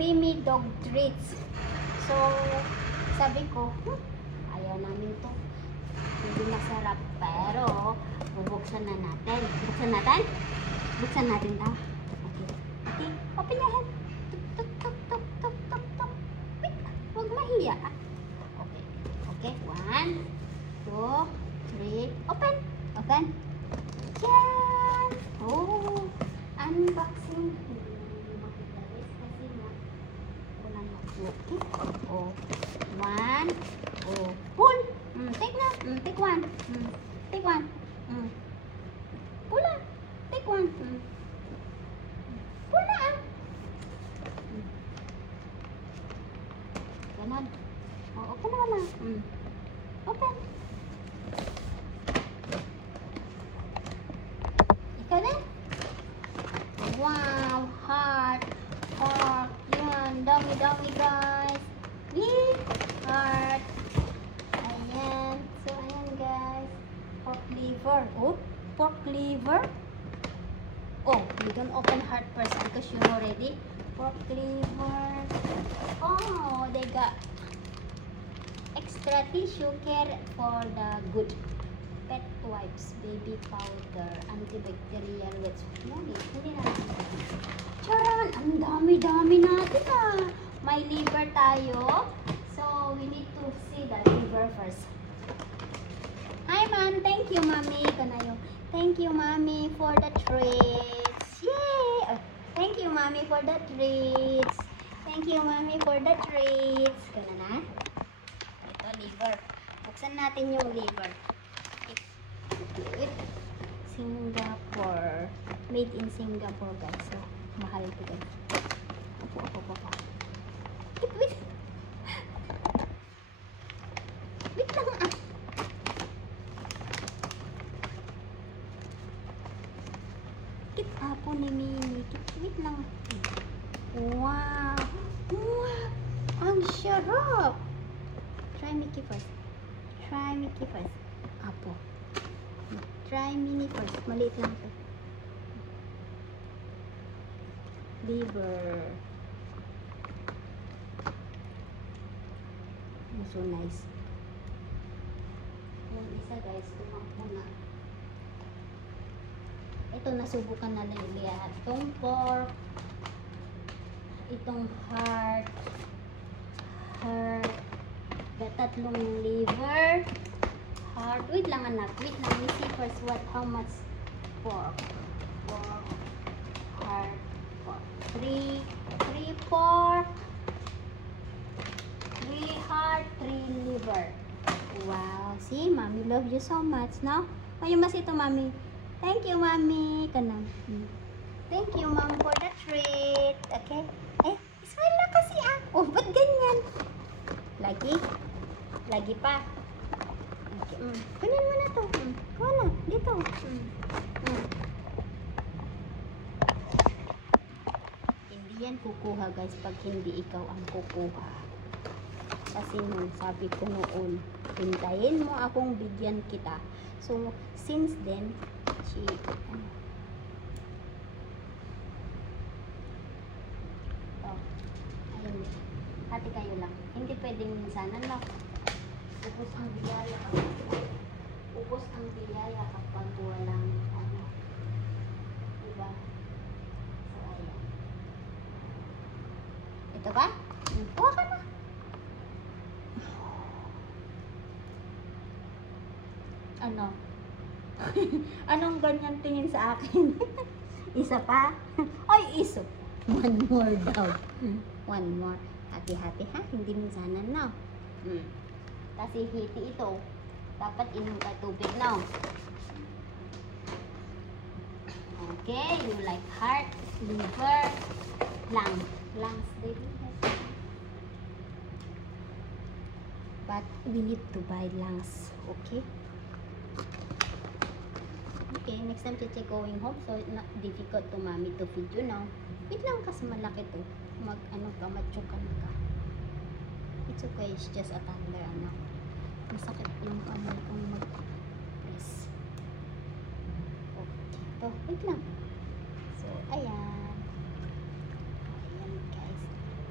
creamy dog treats. So, sabi ko, ayaw namin to. Hindi masarap. Pero, bubuksan na natin. Buksan natin? Buksan natin ta. Okay. Okay. Open your hand. Tuk, tuk, tuk, tuk, tuk, tuk. Wait. Huwag mahiya. Okay. Okay. 1, 2, 3. Open. Open. Yan. Oh. Unboxing. Hindi makita guys kasi na walang mag-okay. Oh. 1. Oh. Pull. Take na. Take 1. Take 1. Pull na. Take 1. Pull na Ganon. Oh, open na lang. Open. Ikaw din. Wow, heart, heart, yan, dami guys. Heart. Ayan, so ayan guys, pork liver. Oh, pork liver. Oh, you don't open heart first because you know already. Pork liver. Oh, they got extra tissue care for the good. Pet wipes, baby powder, antibacterial wets. Hindi na. Charan! Ang dami-dami natin May liver tayo. So, we need to see the liver first. Hi, ma'am. Thank you, mommy. Thank you, mommy, for the treats. Yay! Thank you, mommy, for the treats. Thank you, mommy, for the treats. Gana na. Ito, liver. Buksan natin yung liver. Singapore. Made in Singapore, guys. So, mahal ito, guys. Opo. Wait. Wait lang, Kit apo ni Mimi. Wait lang. Wow. Wow. Ang sarap. Try Mickey first. Apo. Try mini first. Maliit lang ito. Liver. So nice. Yung isa guys, tumakbo na. Ito, nasubukan na nila. Itong pork. Itong heart. The tatlong liver. Heart. Wait lang anak. Wait lang. We see first how much pork. Heart. Pork. 3 pork. 3 heart. 3 liver. Wow. See, mommy love you so much. Now, yung mas ito, mommy. Thank you, mommy. Kanang. Thank you, mom, for the treat. Okay? Smile na kasi Oh, ba't ganyan? Lagi pa. Okay. Kunin mo na to. Kuha na. Dito. Hindi yan kukuha, guys, pag hindi ikaw ang kukuha. Kasi sabi ko noon, hintayin mo akong bigyan kita. So, since then, ayun. Hati kayo lang. Hindi pwedeng minsanan lang. Upos ang biyaya kapag walang diba? So, ayan. Ito ba? Kuha ka na. Ano? Anong ganyan tingin sa akin? Isa pa? Ay, iso. One more daw. One more. Hati-hati ha? Hindi minsanan na. Kasi hiti ito. Dapat inom ka tubig na. Okay, you like heart, liver, lungs, baby. But we need to buy lungs, okay? Okay, next time Cheche going home, so it's not difficult to mommy to feed you now. Wait lang kasi malaki to. Machukan ka. It's okay, it's just a toddler, Masakit yung kung mag-press. Okay, to, wait lang. So, ayan. Ayan guys.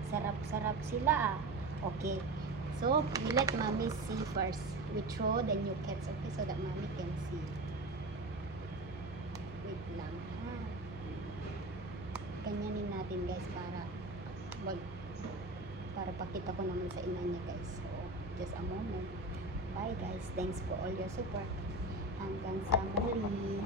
Sarap-sarap sila ah. Okay. So, we let mommy see first. We throw the new cats, okay, so that mommy can see. Wait lang ha. Ganyanin natin guys para pakita ko naman sa ina niya guys. So, just a moment. Bye guys. Thanks for all your support. Hanggang sa muli.